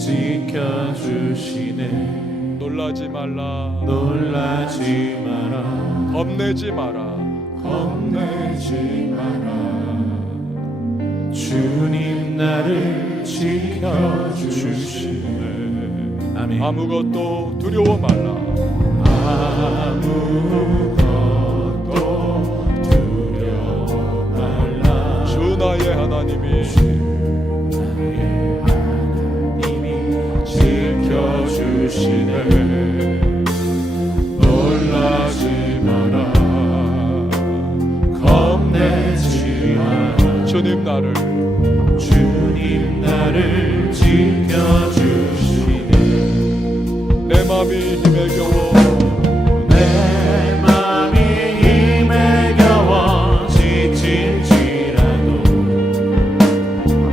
지켜주시네. 놀라지 말라 놀라지 마라. 겁내지 마라 겁내지 마라. 주님 나를 지켜주시네. 아멘. 아무것도 두려워 말라 아무것도 두려워 말라. 주 나의 하나님이 지켜주시네. 놀라지 마라. 겁내지 마라. 주님 나를 지켜주시네. 내 맘이 힘에 겨워 내 맘이 힘에 겨워 지칠지라도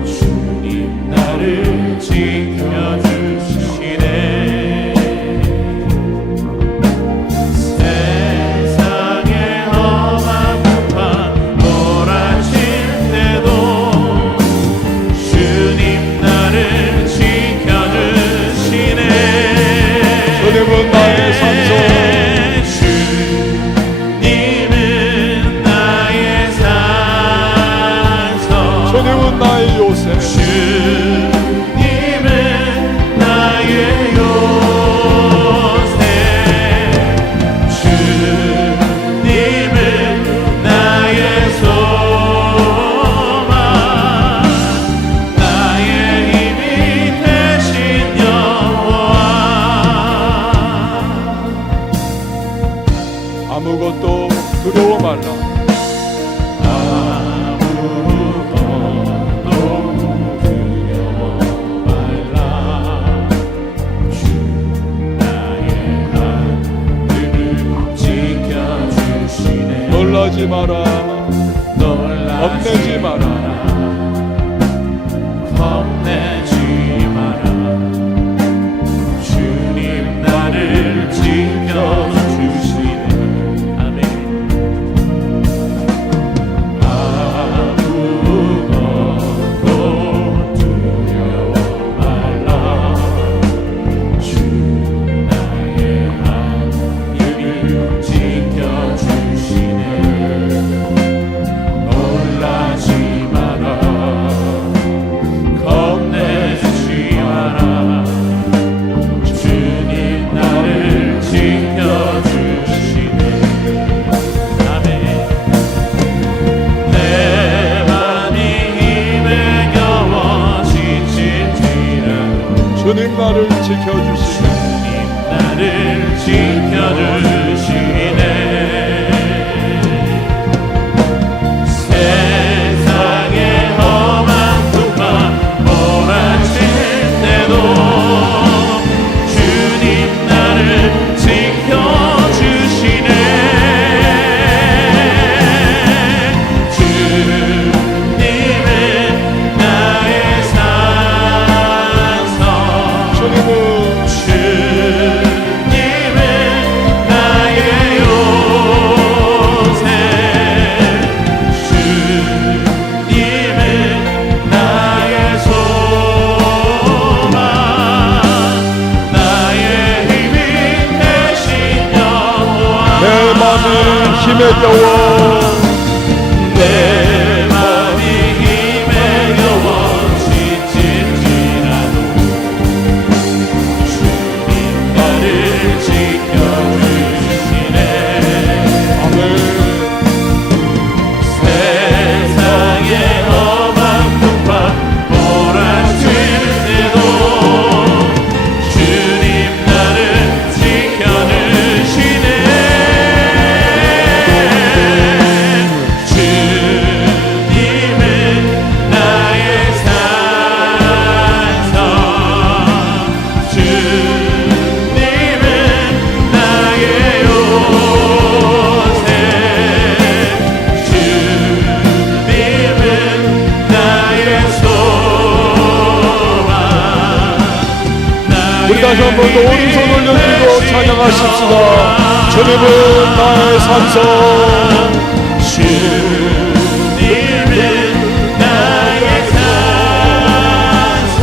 주님 나를 지켜주시네. 세상의 험한 풍파 몰아칠 때도 주님 나를 지켜주시네. 주님은 나의 산소 주님은 나의 산소. 주님은 나의 요새 주님은 나의 요새. 주님은 나의 소망. 나의 힘이 되신 여호와. 아무것도 두려워 말라 아무것도 두려워 말라. 주 나의 하늘을 지켜주시네. 놀라지 마라 놀라지 겁내지 마라 겁내지 마라. 주님 나를 지켜주시네. 아멘. 아무것도 두려워 말라. 주 나의 하늘을 지켜주시네. 놀라지 마라. 겁내지 마라. 주님 나를 지켜주시네. 아멘. 내 맘이 힘에 겨워 지칠지라도 주님 나를 지켜주시네 주님 나를 지켜주시네. 세상의 험한 풍파 몰아칠 때도 주님 나를 지켜주시네. 주님은 나의 산소. 주님은 주님은 나의 요새. 주님은 나의 소망. 나의 힘이 되신 여호와. 내 맘이 힘에 겨워 내 맘이 힘에 겨워 지칠지라도 주님 나를 지켜주시네. 아멘 세상의 험한 풍파 몰아칠 때도 주님 나를 지켜주시네. 주님은 나의 산소. 주님은 나의 요새. 주님은 나의 소망. 우리 다시 한번 더 오른손 올려드리고 찬양하십시다 주님은 나의 산소 주님은 나의 산소.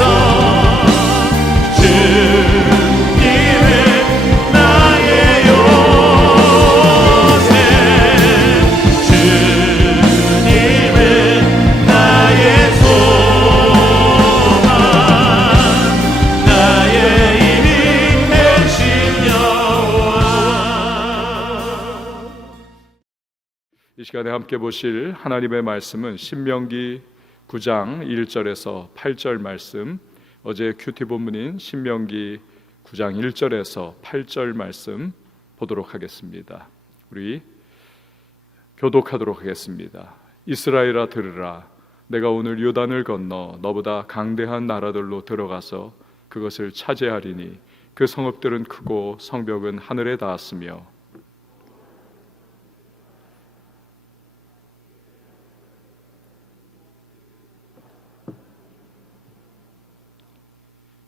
시간에 함께 보실 하나님의 말씀은 신명기 9장 1절에서 8절 말씀, 어제 큐티 본문인 신명기 9장 1절에서 8절 말씀 보도록 하겠습니다. 우리 교독하도록 하겠습니다. 이스라엘아 들으라. 내가 오늘 요단을 건너 너보다 강대한 나라들로 들어가서 그것을 차지하리니 그 성읍들은 크고 성벽은 하늘에 닿았으며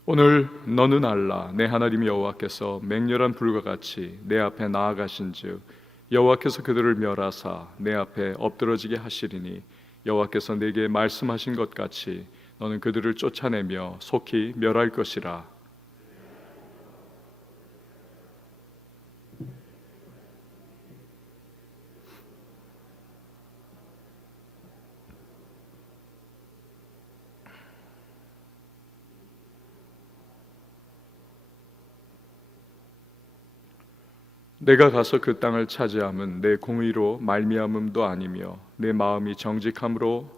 오늘 너는 알라. 내 하나님 여호와께서 맹렬한 불과 같이 내 앞에 나아가신즉 여호와께서 그들을 멸하사 내 앞에 엎드러지게 하시리니 여호와께서 내게 말씀하신 것 같이 너는 그들을 쫓아내며 속히 멸할 것이라. 내가 가서 그 땅을 차지함은 내 공의로 말미암음도 아니며 내 마음이 정직함으로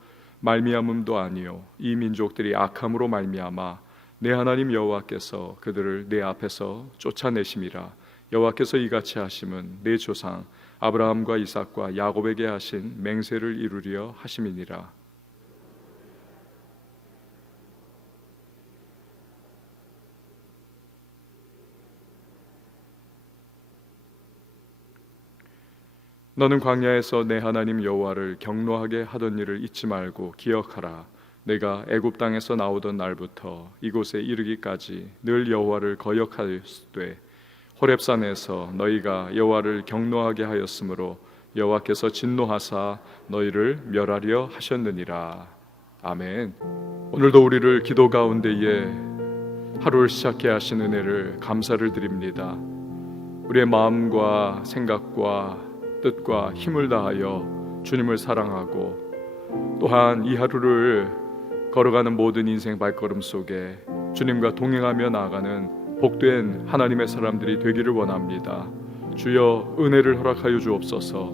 말미암음도 아니요 이 민족들이 악함으로 말미암아 내 하나님 여호와께서 그들을 내 앞에서 쫓아내심이라. 여호와께서 이같이 하심은 내 조상 아브라함과 이삭과 야곱에게 하신 맹세를 이루려 하심이니라. 너는 광야에서 내 하나님 여호와를 경노하게 하던 일을 잊지 말고 기억하라. 내가 애굽 땅에서 나오던 날부터 이곳에 이르기까지 늘 여호와를 거역하였으되 호렙산에서 너희가 여호와를 경노하게 하였으므로 여호와께서 진노하사 너희를 멸하려 하셨느니라. 아멘. 오늘도 우리를 기도 가운데에 하루를 시작해 하신 은혜를 감사를 드립니다. 우리의 마음과 생각과 뜻과 힘을 다하여 주님을 사랑하고 또한 이 하루를 걸어가는 모든 인생 발걸음 속에 주님과 동행하며 나아가는 복된 하나님의 사람들이 되기를 원합니다. 주여 은혜를 허락하여 주옵소서.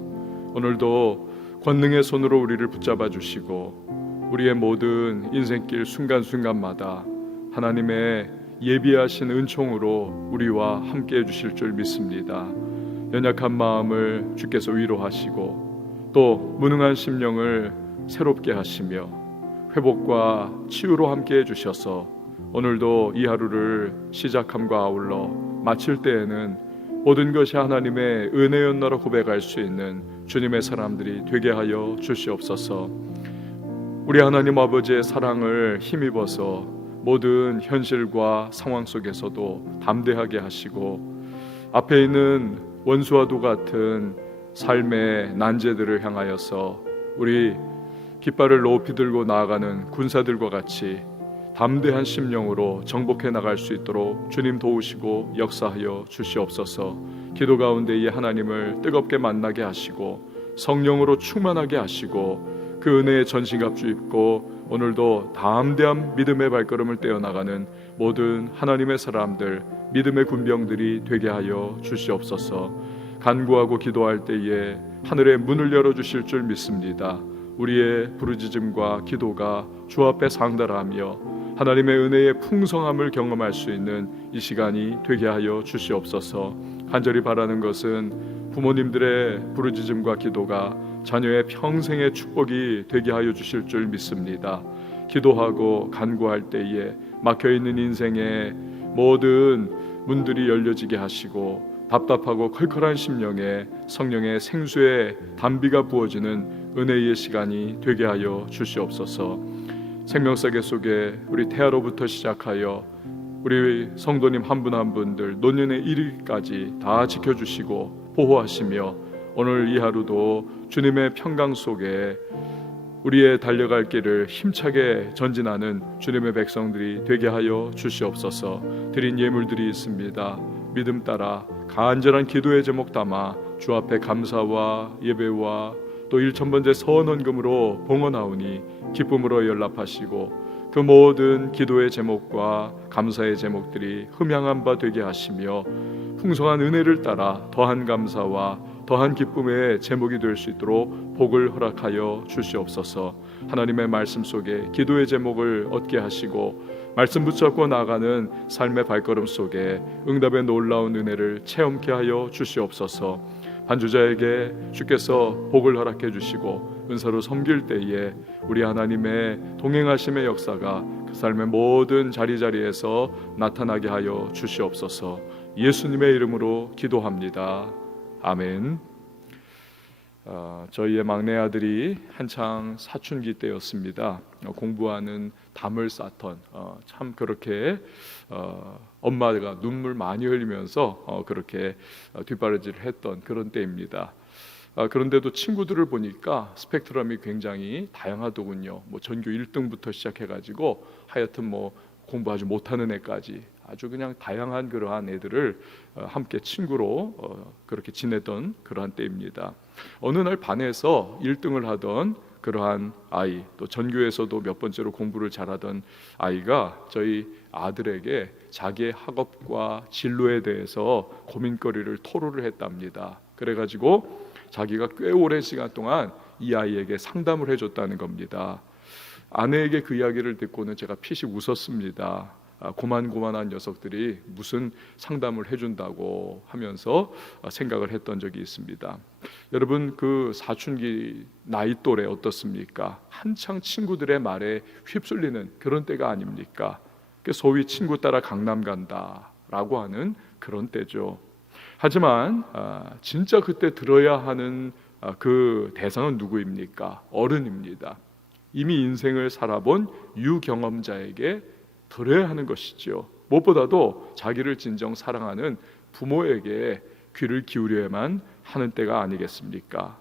오늘도 권능의 손으로 우리를 붙잡아 주시고 우리의 모든 인생길 순간순간마다 하나님의 예비하신 은총으로 우리와 함께 해주실 줄 믿습니다. 연약한 마음을 주께서 위로하시고 또 무능한 심령을 새롭게 하시며 회복과 치유로 함께 해주셔서 오늘도 이 하루를 시작함과 아울러 마칠 때에는 모든 것이 하나님의 은혜였나로 고백할 수 있는 주님의 사람들이 되게 하여 주시옵소서. 우리 하나님 아버지의 사랑을 힘입어서 모든 현실과 상황 속에서도 담대하게 하시고 앞에 있는 원수와도 같은 삶의 난제들을 향하여서 우리 깃발을 높이 들고 나아가는 군사들과 같이 담대한 심령으로 정복해 나갈 수 있도록 주님 도우시고 역사하여 주시옵소서. 기도 가운데에 하나님을 뜨겁게 만나게 하시고 성령으로 충만하게 하시고 그 은혜의 전신갑주 입고 오늘도 담대한 믿음의 발걸음을 떼어나가는 모든 하나님의 사람들, 믿음의 군병들이 되게 하여 주시옵소서. 간구하고 기도할 때에 하늘의 문을 열어주실 줄 믿습니다. 우리의 부르짖음과 기도가 주 앞에 상달하며 하나님의 은혜의 풍성함을 경험할 수 있는 이 시간이 되게 하여 주시옵소서. 간절히 바라는 것은 부모님들의 부르짖음과 기도가 자녀의 평생의 축복이 되게 하여 주실 줄 믿습니다. 기도하고 간구할 때에 막혀있는 인생의 모든 문들이 열려지게 하시고 답답하고 컬컬한 심령에 성령의 생수의 담비가 부어지는 은혜의 시간이 되게 하여 주시옵소서. 생명사계 속에 우리 태아로부터 시작하여 우리 성도님 한 분 한 분들 노년에 이르기까지 다 지켜주시고 보호하시며 오늘 이 하루도 주님의 평강 속에 우리의 달려갈 길을 힘차게 전진하는 주님의 백성들이 되게 하여 주시옵소서. 드린 예물들이 있습니다. 믿음 따라 간절한 기도의 제목 담아 주 앞에 감사와 예배와 또 1,000번째 서원헌금으로 봉헌하오니 기쁨으로 연락하시고 그 모든 기도의 제목과 감사의 제목들이 흠양한 바 되게 하시며 풍성한 은혜를 따라 더한 감사와 더한 기쁨의 제목이 될 수 있도록 복을 허락하여 주시옵소서. 하나님의 말씀 속에 기도의 제목을 얻게 하시고 말씀 붙잡고 나아가는 삶의 발걸음 속에 응답의 놀라운 은혜를 체험케 하여 주시옵소서. 반주자에게 주께서 복을 허락해 주시고 은사로 섬길 때에 우리 하나님의 동행하심의 역사가 그 삶의 모든 자리자리에서 나타나게 하여 주시옵소서. 예수님의 이름으로 기도합니다. 아멘. 저희의 막내 아들이 한창 사춘기 때였습니다. 공부하는 담을 쌓던 참 그렇게 엄마가 눈물 많이 흘리면서 그렇게 뒷바라지를 했던 그런 때입니다. 그런데도 친구들을 보니까 스펙트럼이 굉장히 다양하더군요. 뭐 전교 1등부터 시작해가지고 하여튼 뭐 공부하지 못하는 애까지 아주 그냥 다양한 그러한 애들을 함께 친구로 그렇게 지내던 그러한 때입니다. 어느 날 반에서 1등을 하던 그러한 아이, 또 전교에서도 몇 번째로 공부를 잘하던 아이가 저희 아들에게 자기의 학업과 진로에 대해서 고민거리를 토로를 했답니다. 그래가지고 자기가 꽤 오랜 시간 동안 이 아이에게 상담을 해줬다는 겁니다. 아내에게 그 이야기를 듣고는 제가 피식 웃었습니다. 고만고만한 녀석들이 무슨 상담을 해준다고 하면서 생각을 했던 적이 있습니다. 여러분, 그 사춘기 나이 또래 어떻습니까? 한창 친구들의 말에 휩쓸리는 그런 때가 아닙니까? 소위 친구 따라 강남 간다라고 하는 그런 때죠. 하지만 진짜 그때 들어야 하는 그 대상은 누구입니까? 어른입니다. 이미 인생을 살아본 유경험자에게 들어야 하는 것이지요. 무엇보다도 자기를 진정 사랑하는 부모에게 귀를 기울여야만 하는 때가 아니겠습니까?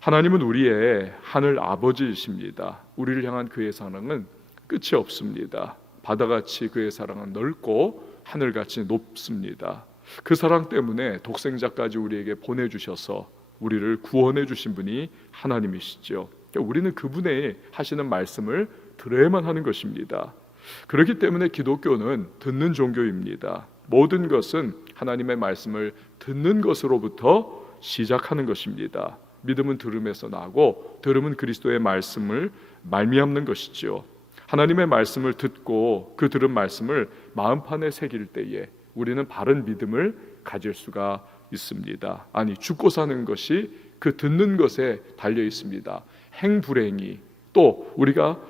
하나님은 우리의 하늘 아버지이십니다. 우리를 향한 그의 사랑은 끝이 없습니다. 바다같이 그의 사랑은 넓고 하늘같이 높습니다. 그 사랑 때문에 독생자까지 우리에게 보내주셔서 우리를 구원해 주신 분이 하나님이시죠. 우리는 그분의 하시는 말씀을 들어야만 하는 것입니다. 그렇기 때문에 기독교는 듣는 종교입니다. 모든 것은 하나님의 말씀을 듣는 것으로부터 시작하는 것입니다. 믿음은 들음에서 나고 들음은 그리스도의 말씀을 말미암는 것이지요. 하나님의 말씀을 듣고 그 들은 말씀을 마음판에 새길 때에 우리는 바른 믿음을 가질 수가 있습니다. 아니, 죽고 사는 것이 그 듣는 것에 달려 있습니다. 행불행이, 또 우리가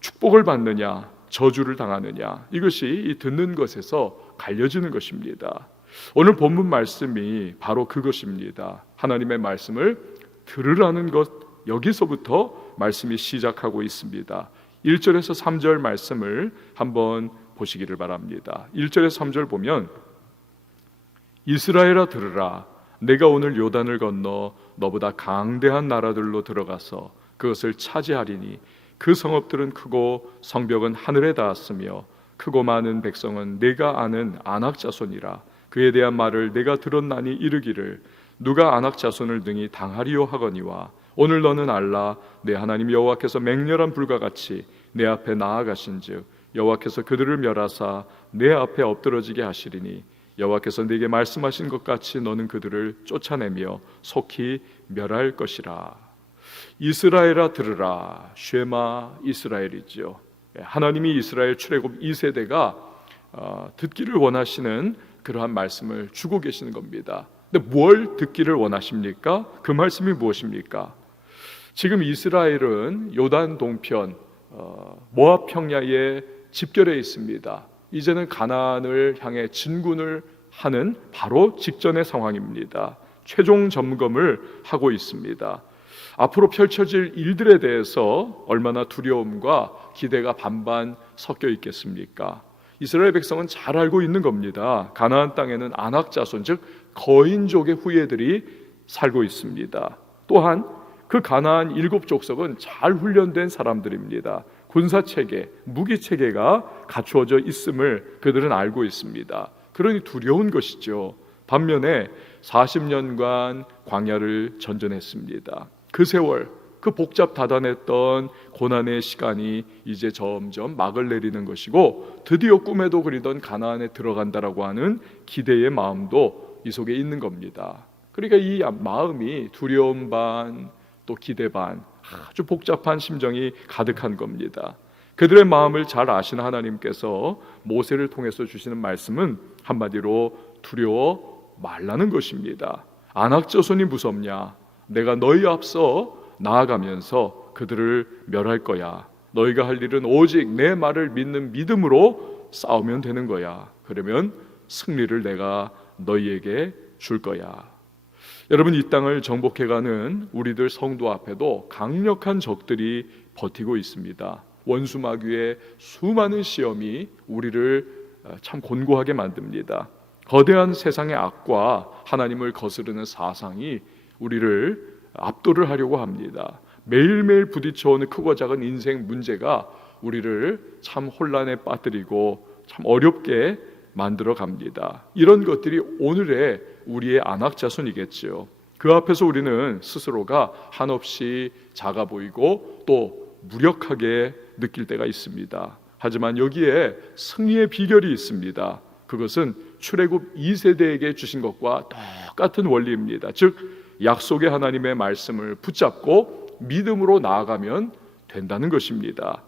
축복을 받느냐 저주를 당하느냐, 이것이 이 듣는 것에서 갈려지는 것입니다. 오늘 본문 말씀이 바로 그것입니다. 하나님의 말씀을 들으라는 것, 여기서부터 말씀이 시작하고 있습니다. 1절에서 3절 말씀을 한번 보시기를 바랍니다. 1절에서 3절 보면 이스라엘아 들으라, 내가 오늘 요단을 건너 너보다 강대한 나라들로 들어가서 그것을 차지하리니 그 성읍들은 크고 성벽은 하늘에 닿았으며 크고 많은 백성은 내가 아는 아낙 자손이라. 그에 대한 말을 내가 들었나니 이르기를 누가 아낙 자손을 등이 당하리요 하거니와 오늘 너는 알라, 내 하나님 여호와께서 맹렬한 불과 같이 내 앞에 나아가신즉 여호와께서 그들을 멸하사 내 앞에 엎드러지게 하시리니 여호와께서 네게 말씀하신 것 같이 너는 그들을 쫓아내며 속히 멸할 것이라. 이스라엘아 들으라, 쉐마 이스라엘이죠. 하나님이 이스라엘 출애굽 2세대가 듣기를 원하시는 그러한 말씀을 주고 계시는 겁니다. 근데 뭘 듣기를 원하십니까? 그 말씀이 무엇입니까? 지금 이스라엘은 요단 동편 모압 평야에 집결해 있습니다. 이제는 가나안을 향해 진군을 하는 바로 직전의 상황입니다. 최종 점검을 하고 있습니다. 앞으로 펼쳐질 일들에 대해서 얼마나 두려움과 기대가 반반 섞여 있겠습니까? 이스라엘 백성은 잘 알고 있는 겁니다. 가나안 땅에는 아낙 자손, 즉 거인족의 후예들이 살고 있습니다. 또한 그 가나안 7족속은 잘 훈련된 사람들입니다. 군사체계, 무기체계가 갖추어져 있음을 그들은 알고 있습니다. 그러니 두려운 것이죠. 반면에 40년간 광야를 전전했습니다. 그 세월, 그 복잡다단했던 고난의 시간이 이제 점점 막을 내리는 것이고 드디어 꿈에도 그리던 가나안에 들어간다라고 하는 기대의 마음도 이 속에 있는 겁니다. 그러니까 이 마음이 두려움 반 또 기대 반 아주 복잡한 심정이 가득한 겁니다. 그들의 마음을 잘 아시는 하나님께서 모세를 통해서 주시는 말씀은 한마디로 두려워 말라는 것입니다. 안악자손이 무섭냐? 내가 너희 앞서 나아가면서 그들을 멸할 거야. 너희가 할 일은 오직 내 말을 믿는 믿음으로 싸우면 되는 거야. 그러면 승리를 내가 너희에게 줄 거야. 여러분, 이 땅을 정복해가는 우리들 성도 앞에도 강력한 적들이 버티고 있습니다. 원수마귀의 수많은 시험이 우리를 참 곤고하게 만듭니다. 거대한 세상의 악과 하나님을 거스르는 사상이 우리를 압도를 하려고 합니다. 매일매일 부딪혀오는 크고 작은 인생 문제가 우리를 참 혼란에 빠뜨리고 참 어렵게 만들어 갑니다. 이런 것들이 오늘의 우리의 안악자손이겠죠. 그 앞에서 우리는 스스로가 한없이 작아 보이고 또 무력하게 느낄 때가 있습니다. 하지만 여기에 승리의 비결이 있습니다. 그것은 출애굽 2세대에게 주신 것과 똑같은 원리입니다. 즉 약속의 하나님의 말씀을 붙잡고 믿음으로 나아가면 된다는 것입니다.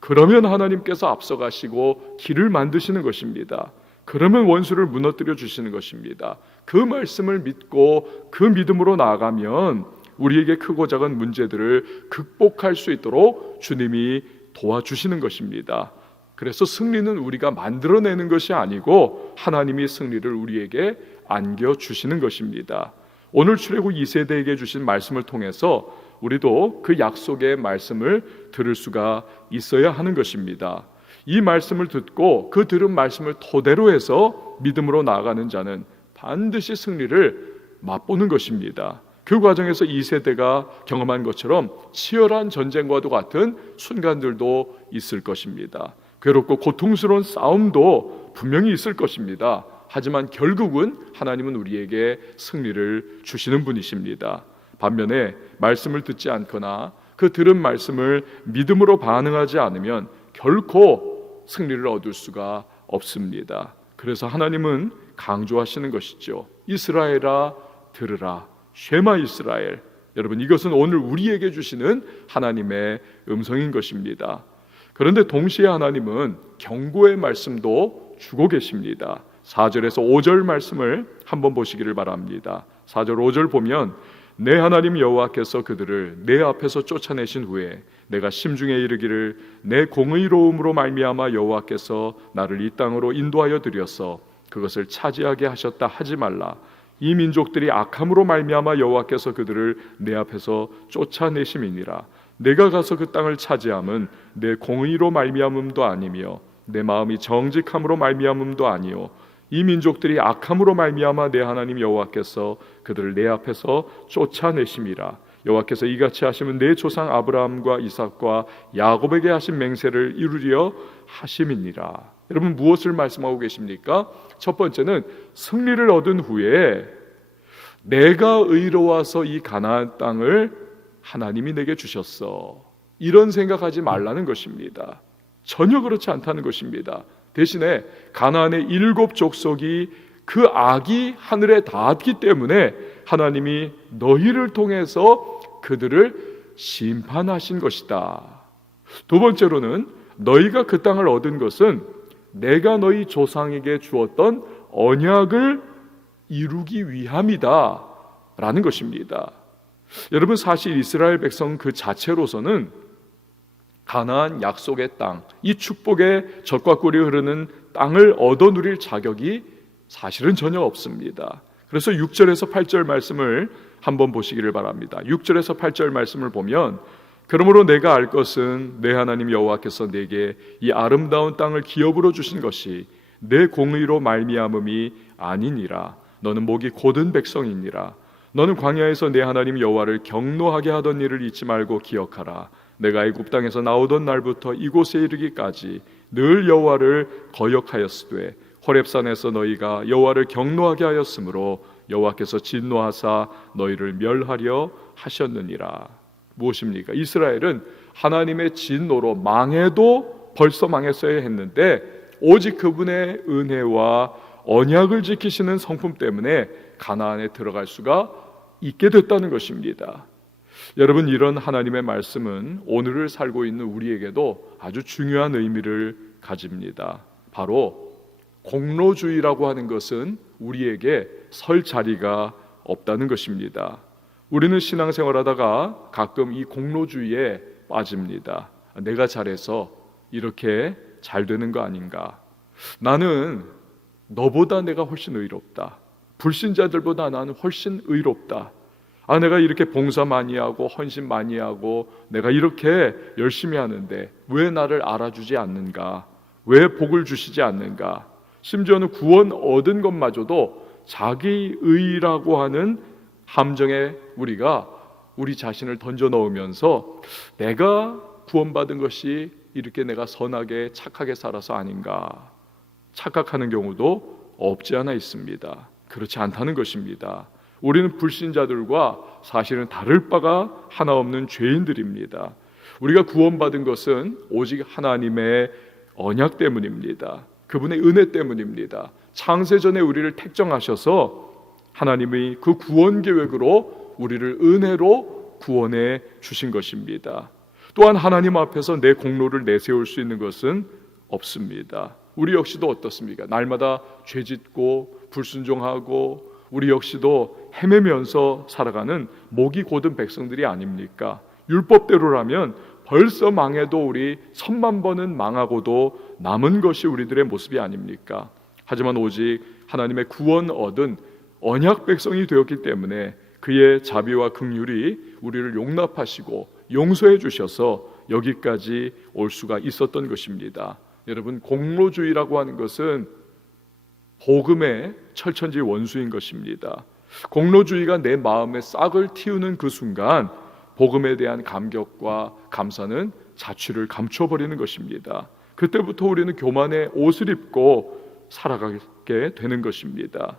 그러면 하나님께서 앞서가시고 길을 만드시는 것입니다. 그러면 원수를 무너뜨려 주시는 것입니다. 그 말씀을 믿고 그 믿음으로 나아가면 우리에게 크고 작은 문제들을 극복할 수 있도록 주님이 도와주시는 것입니다. 그래서 승리는 우리가 만들어내는 것이 아니고 하나님이 승리를 우리에게 안겨주시는 것입니다. 오늘 출애굽 2세대에게 주신 말씀을 통해서 우리도 그 약속의 말씀을 들을 수가 있어야 하는 것입니다. 이 말씀을 듣고 그 들은 말씀을 토대로 해서 믿음으로 나아가는 자는 반드시 승리를 맛보는 것입니다. 그 과정에서 2세대가 경험한 것처럼 치열한 전쟁과도 같은 순간들도 있을 것입니다. 괴롭고 고통스러운 싸움도 분명히 있을 것입니다. 하지만 결국은 하나님은 우리에게 승리를 주시는 분이십니다. 반면에 말씀을 듣지 않거나 그 들은 말씀을 믿음으로 반응하지 않으면 결코 승리를 얻을 수가 없습니다. 그래서 하나님은 강조하시는 것이죠. 이스라엘아 들으라. 쉐마 이스라엘. 여러분, 이것은 오늘 우리에게 주시는 하나님의 음성인 것입니다. 그런데 동시에 하나님은 경고의 말씀도 주고 계십니다. 4절에서 5절 말씀을 한번 보시기를 바랍니다. 4절 5절 보면 내 하나님 여호와께서 그들을 내 앞에서 쫓아내신 후에 내가 심중에 이르기를 내 공의로움으로 말미암아 여호와께서 나를 이 땅으로 인도하여 드려서 그것을 차지하게 하셨다 하지 말라. 이 민족들이 악함으로 말미암아 여호와께서 그들을 내 앞에서 쫓아내심이니라. 내가 가서 그 땅을 차지함은 내 공의로 말미암음도 아니며 내 마음이 정직함으로 말미암음도 아니요 이 민족들이 악함으로 말미암아 내 하나님 여호와께서 그들을 내 앞에서 쫓아내심이라. 여호와께서 이같이 하시면 내 조상 아브라함과 이삭과 야곱에게 하신 맹세를 이루려 하심이니라. 여러분, 무엇을 말씀하고 계십니까? 첫 번째는 승리를 얻은 후에 내가 의로워서 이 가나안 땅을 하나님이 내게 주셨어, 이런 생각하지 말라는 것입니다. 전혀 그렇지 않다는 것입니다. 대신에 가나안의 7 족속이 그 악이 하늘에 닿았기 때문에 하나님이 너희를 통해서 그들을 심판하신 것이다. 두 번째로는 너희가 그 땅을 얻은 것은 내가 너희 조상에게 주었던 언약을 이루기 위함이다 라는 것입니다. 여러분, 사실 이스라엘 백성 그 자체로서는 가나안 약속의 땅, 이 축복의 젖과 꿀이 흐르는 땅을 얻어 누릴 자격이 사실은 전혀 없습니다. 그래서 6절에서 8절 말씀을 한번 보시기를 바랍니다. 6절에서 8절 말씀을 보면 그러므로 내가 알 것은 내 하나님 여호와께서 내게 이 아름다운 땅을 기업으로 주신 것이 내 공의로 말미암음이 아니니라. 너는 목이 곧은 백성이니라. 너는 광야에서 내 하나님 여호와를 경노하게 하던 일을 잊지 말고 기억하라. 내가 애굽 땅에서 나오던 날부터 이곳에 이르기까지 늘 여호와를 거역하였으되 호렙산에서 너희가 여호와를 경노하게 하였으므로 여호와께서 진노하사 너희를 멸하려 하셨느니라. 무엇입니까? 이스라엘은 하나님의 진노로 망해도 벌써 망했어야 했는데 오직 그분의 은혜와 언약을 지키시는 성품 때문에 가나안에 들어갈 수가 있게 됐다는 것입니다. 여러분, 이런 하나님의 말씀은 오늘을 살고 있는 우리에게도 아주 중요한 의미를 가집니다. 바로 공로주의라고 하는 것은 우리에게 설 자리가 없다는 것입니다. 우리는 신앙생활하다가 가끔 이 공로주의에 빠집니다. 내가 잘해서 이렇게 잘 되는 거 아닌가? 나는 너보다 내가 훨씬 의롭다. 불신자들보다 나는 훨씬 의롭다. 내가 이렇게 봉사 많이 하고 헌신 많이 하고 내가 이렇게 열심히 하는데 왜 나를 알아주지 않는가? 왜 복을 주시지 않는가? 심지어는 구원 얻은 것마저도 자기의라고 하는 함정에 우리가 우리 자신을 던져 넣으면서 내가 구원받은 것이 이렇게 내가 선하게 착하게 살아서 아닌가 착각하는 경우도 없지 않아 있습니다. 그렇지 않다는 것입니다. 우리는 불신자들과 사실은 다를 바가 하나 없는 죄인들입니다. 우리가 구원받은 것은 오직 하나님의 언약 때문입니다. 그분의 은혜 때문입니다. 창세전에 우리를 택정하셔서 하나님이 그 구원 계획으로 우리를 은혜로 구원해 주신 것입니다. 또한 하나님 앞에서 내 공로를 내세울 수 있는 것은 없습니다. 우리 역시도 어떻습니까? 날마다 죄짓고 불순종하고 우리 역시도 헤매면서 살아가는 목이 곧은 백성들이 아닙니까? 율법대로라면 벌써 망해도 우리 1000만 번은 망하고도 남은 것이 우리들의 모습이 아닙니까? 하지만 오직 하나님의 구원 얻은 언약 백성이 되었기 때문에 그의 자비와 긍휼이 우리를 용납하시고 용서해 주셔서 여기까지 올 수가 있었던 것입니다. 여러분, 공로주의라고 하는 것은 복음의 철천지 원수인 것입니다. 공로주의가 내 마음에 싹을 틔우는 그 순간 복음에 대한 감격과 감사는 자취를 감춰버리는 것입니다. 그때부터 우리는 교만의 옷을 입고 살아가게 되는 것입니다.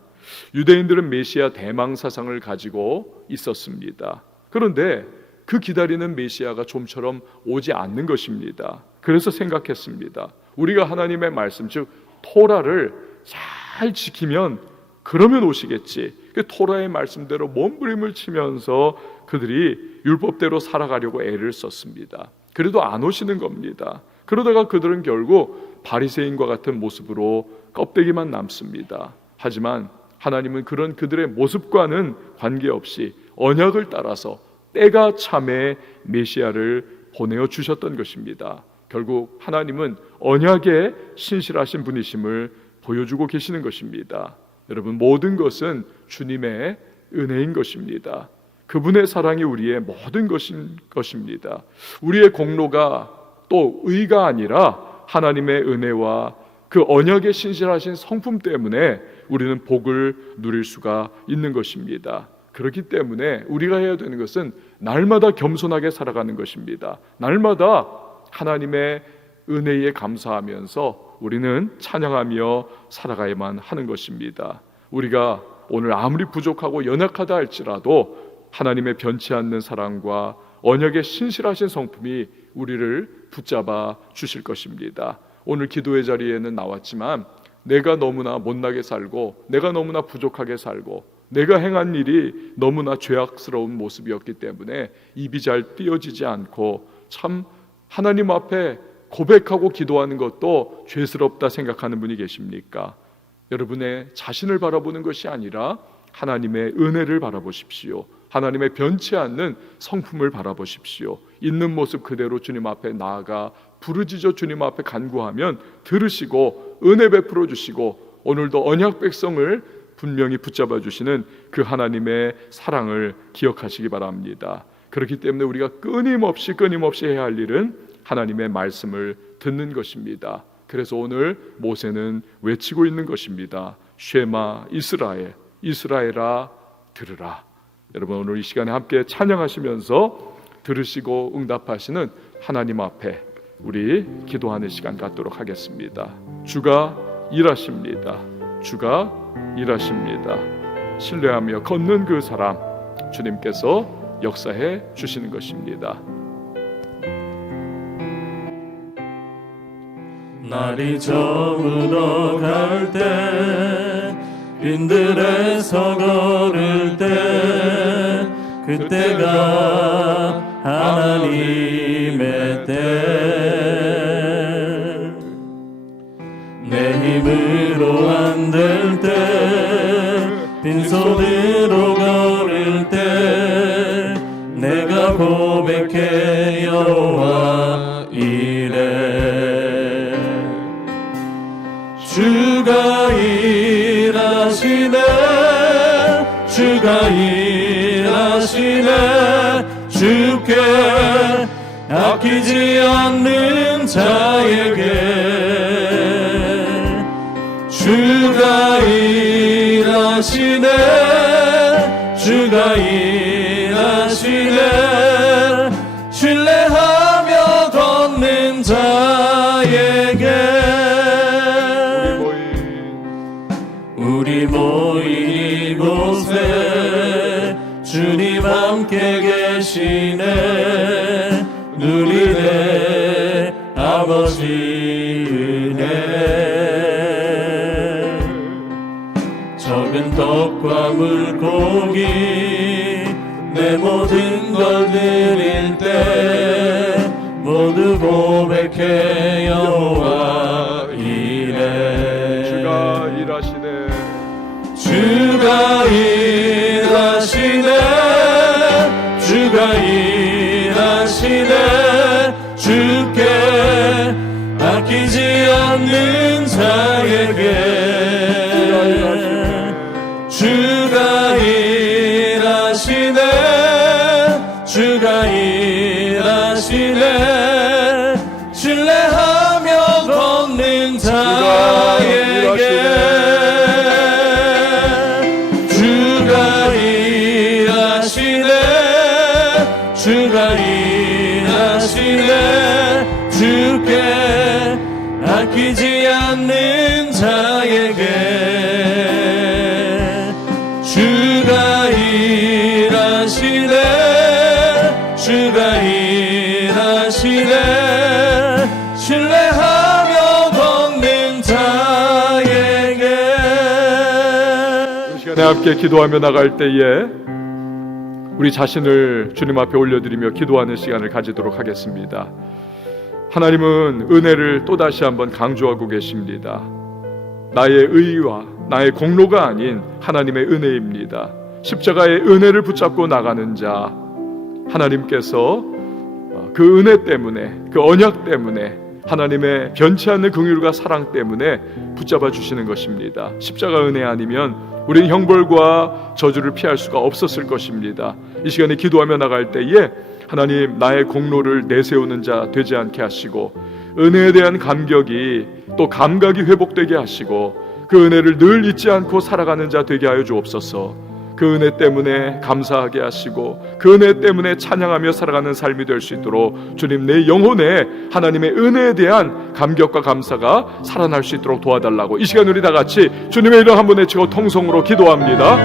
유대인들은 메시아 대망 사상을 가지고 있었습니다. 그런데 그 기다리는 메시아가 좀처럼 오지 않는 것입니다. 그래서 생각했습니다. 우리가 하나님의 말씀, 즉 토라를 잘 지키면 그러면 오시겠지. 그 토라의 말씀대로 몸부림을 치면서 그들이 율법대로 살아가려고 애를 썼습니다. 그래도 안 오시는 겁니다. 그러다가 그들은 결국 바리새인과 같은 모습으로 껍데기만 남습니다. 하지만 하나님은 그런 그들의 모습과는 관계없이 언약을 따라서 때가 참에 메시아를 보내어 주셨던 것입니다. 결국 하나님은 언약에 신실하신 분이심을 보여주고 계시는 것입니다. 여러분, 모든 것은 주님의 은혜인 것입니다. 그분의 사랑이 우리의 모든 것입니다. 우리의 공로가 또 의가 아니라 하나님의 은혜와 그 언약에 신실하신 성품 때문에 우리는 복을 누릴 수가 있는 것입니다. 그렇기 때문에 우리가 해야 되는 것은 날마다 겸손하게 살아가는 것입니다. 날마다 하나님의 은혜에 감사하면서 우리는 찬양하며 살아가야만 하는 것입니다. 우리가 오늘 아무리 부족하고 연약하다 할지라도 하나님의 변치 않는 사랑과 언약의 신실하신 성품이 우리를 붙잡아 주실 것입니다. 오늘 기도의 자리에는 나왔지만 내가 너무나 못나게 살고 내가 너무나 부족하게 살고 내가 행한 일이 너무나 죄악스러운 모습이었기 때문에 입이 잘 띄어지지 않고 참 하나님 앞에 고백하고 기도하는 것도 죄스럽다 생각하는 분이 계십니까? 여러분의 자신을 바라보는 것이 아니라 하나님의 은혜를 바라보십시오. 하나님의 변치 않는 성품을 바라보십시오. 있는 모습 그대로 주님 앞에 나아가 부르짖어 주님 앞에 간구하면 들으시고 은혜 베풀어 주시고 오늘도 언약 백성을 분명히 붙잡아 주시는 그 하나님의 사랑을 기억하시기 바랍니다. 그렇기 때문에 우리가 끊임없이 해야 할 일은 하나님의 말씀을 듣는 것입니다. 그래서 오늘 모세는 외치고 있는 것입니다. 쉐마 이스라엘, 이스라엘아 들으라. 여러분, 오늘 이 시간에 함께 찬양하시면서 들으시고 응답하시는 하나님 앞에 우리 기도하는 시간 갖도록 하겠습니다. 주가 일하십니다. 주가 일하십니다. 신뢰하며 걷는 그 사람, 주님께서 역사해 주시는 것입니다. 날이 저물어 갈 때 빈들에서 걸을 때 그때가 하나님의 때 내 힘으로 안 될 때 빈손으로 걸을 때 내가 고백해 여호와 이래 주가 일하시네 주가 일하시네 주께 아끼지 않는 자에게 주가 일하시네 주가 일하시네 신뢰하며 걷는 자에게 우리 모인 이곳에 주님 함께 계시네 누리네 아버지 은혜 적은 떡과 물고기 내 모든 걸 드릴 때 모두 고백해 여호와 이래 주가 일하시네 주가 일하시네 주가 일하시네 주께 아끼지 않는 자에게 주가 일하시네 주가 일하시네 신뢰하며 걷는 자에게 주가 일하시네 주가 일하시네 주께 아끼지 않는 자에게 주가 일하시네 주가 일하시네 신뢰하며 걷는 자에게 이 시간에 함께 기도하며 나갈 때에 우리 자신을 주님 앞에 올려드리며 기도하는 시간을 가지도록 하겠습니다. 하나님은 은혜를 또다시 한번 강조하고 계십니다. 나의 의와 나의 공로가 아닌 하나님의 은혜입니다. 십자가의 은혜를 붙잡고 나가는 자 하나님께서 그 은혜 때문에 그 언약 때문에 하나님의 변치 않는 긍휼과 사랑 때문에 붙잡아 주시는 것입니다. 십자가 은혜 아니면 우리는 형벌과 저주를 피할 수가 없었을 것입니다. 이 시간에 기도하며 나갈 때에 하나님 나의 공로를 내세우는 자 되지 않게 하시고 은혜에 대한 감격이 또 감각이 회복되게 하시고 그 은혜를 늘 잊지 않고 살아가는 자 되게 하여 주옵소서. 그 은혜 때문에 감사하게 하시고 그 은혜 때문에 찬양하며 살아가는 삶이 될 수 있도록 주님 내 영혼에 하나님의 은혜에 대한 감격과 감사가 살아날 수 있도록 도와달라고 이 시간 우리 다 같이 주님의 이름 한번 외치고 통성으로 기도합니다.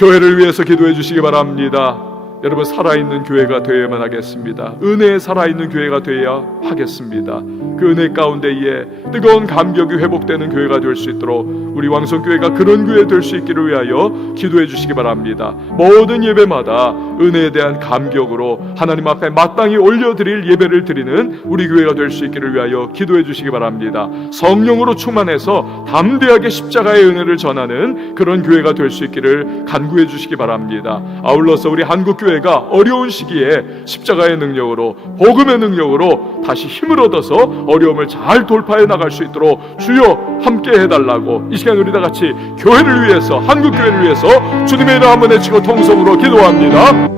교회를 위해서 기도해 주시기 바랍니다. 여러분, 살아있는 교회가 되어야만 하겠습니다. 은혜에 살아있는 교회가 되어야 하겠습니다. 그 은혜 가운데에 뜨거운 감격이 회복되는 교회가 될 수 있도록 우리 왕성교회가 그런 교회 될 수 있기를 위하여 기도해 주시기 바랍니다. 모든 예배마다 은혜에 대한 감격으로 하나님 앞에 마땅히 올려드릴 예배를 드리는 우리 교회가 될 수 있기를 위하여 기도해 주시기 바랍니다. 성령으로 충만해서 담대하게 십자가의 은혜를 전하는 그런 교회가 될 수 있기를 간구해 주시기 바랍니다. 아울러서 우리 한국교회가 어려운 시기에 십자가의 능력으로, 복음의 능력으로 다시 힘을 얻어서 어려움을 잘 돌파해 나갈 수 있도록 주여 함께 해달라고 이 시간 우리 다 같이 교회를 위해서, 한국교회를 위해서 주님의 이름 한번 외치고 통성으로 기도합니다.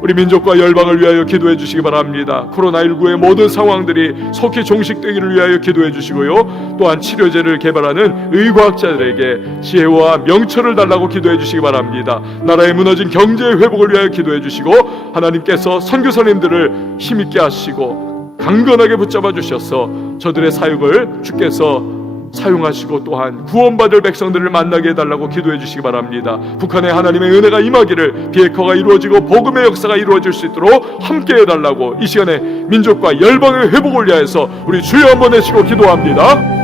우리 민족과 열방을 위하여 기도해 주시기 바랍니다. 코로나19의 모든 상황들이 속히 종식되기를 위하여 기도해 주시고요, 또한 치료제를 개발하는 의과학자들에게 지혜와 명철을 달라고 기도해 주시기 바랍니다. 나라의 무너진 경제의 회복을 위하여 기도해 주시고, 하나님께서 선교사님들을 힘있게 하시고 강건하게 붙잡아 주셔서 저들의 사역을 주께서 사용하시고 또한 구원받을 백성들을 만나게 해달라고 기도해 주시기 바랍니다. 북한에 하나님의 은혜가 임하기를, 비핵화가 이루어지고 복음의 역사가 이루어질 수 있도록 함께 해달라고 이 시간에 민족과 열방의 회복을 위하여서 우리 주여 한번 외치고 기도합니다.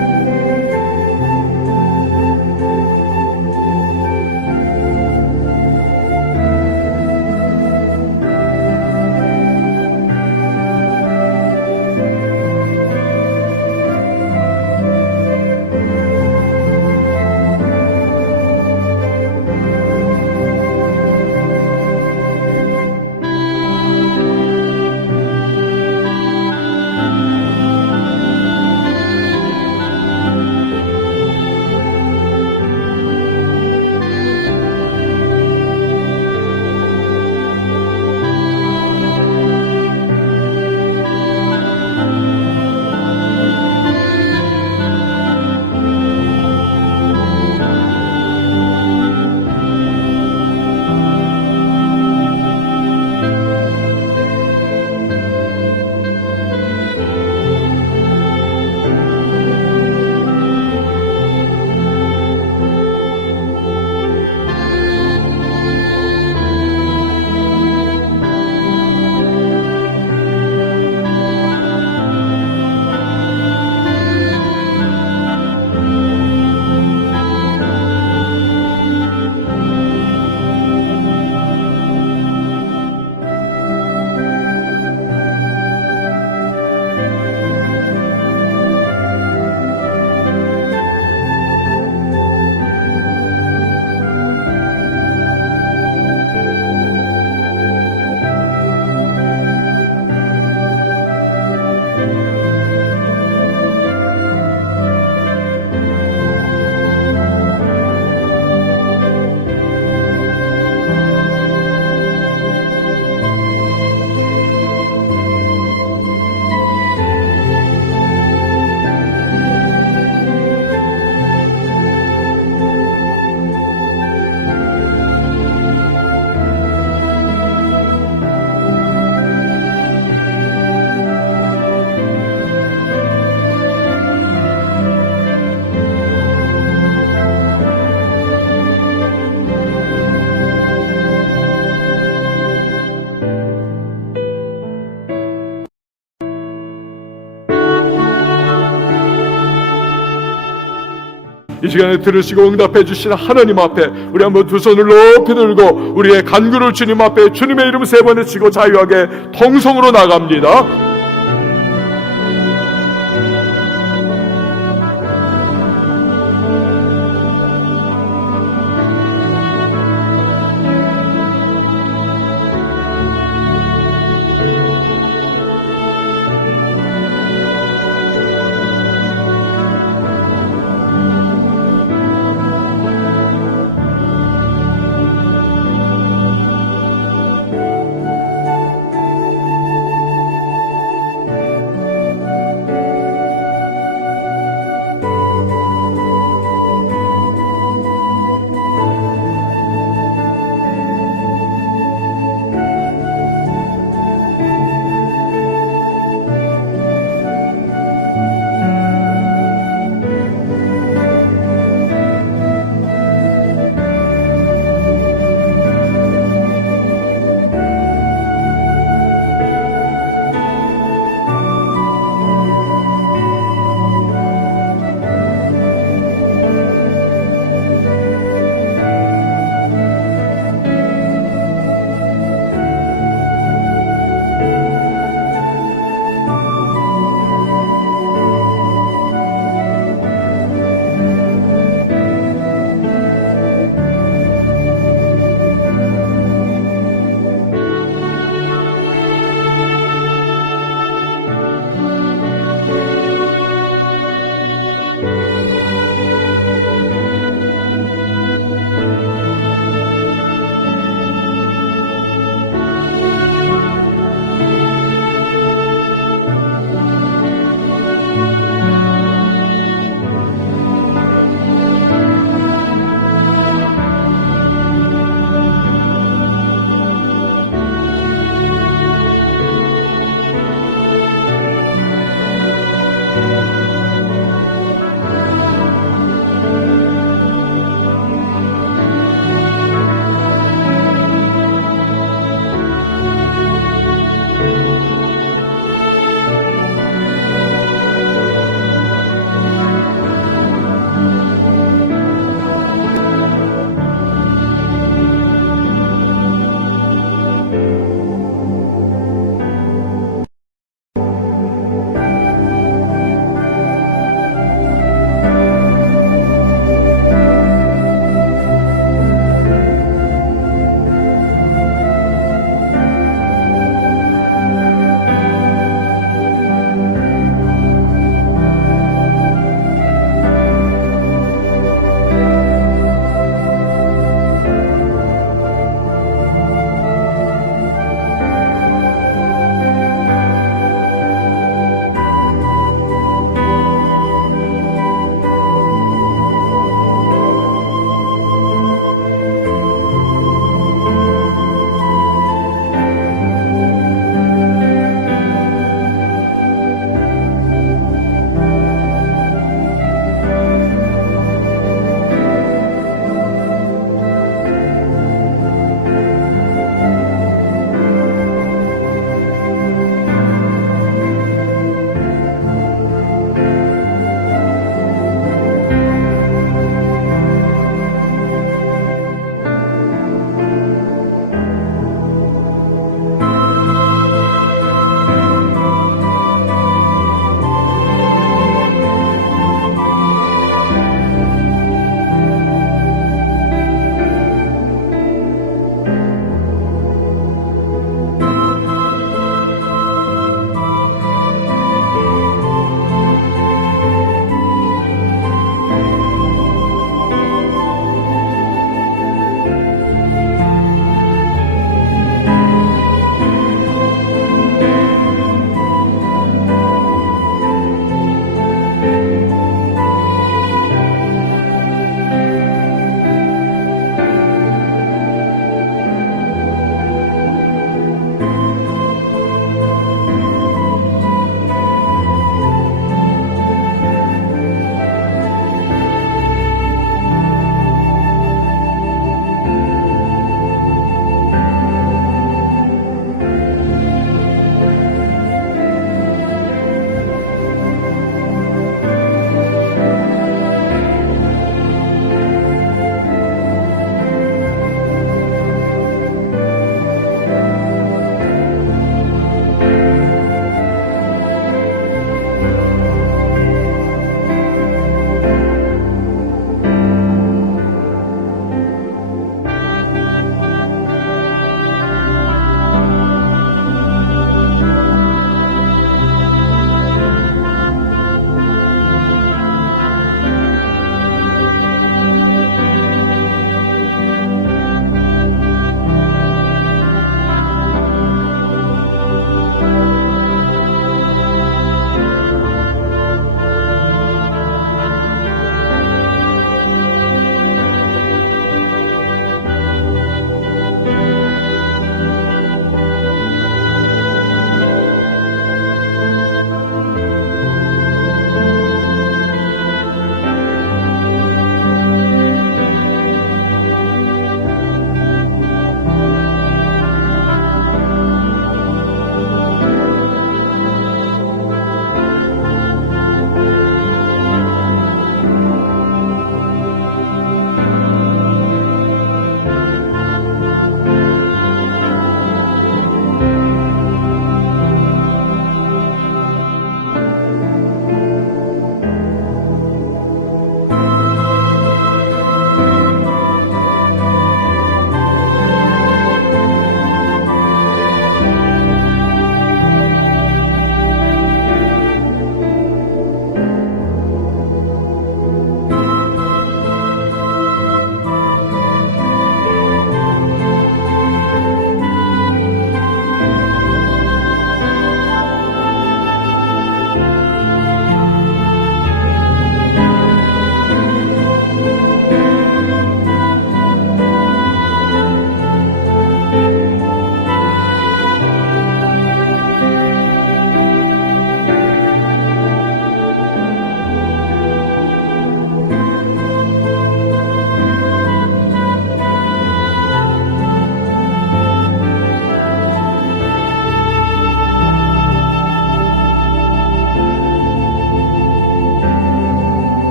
이 시간에 들으시고 응답해 주시는 하나님 앞에 우리 한번 두 손을 높이 들고 우리의 간구를 주님 앞에 주님의 이름 세 번 외치고 자유하게 통성으로 나갑니다.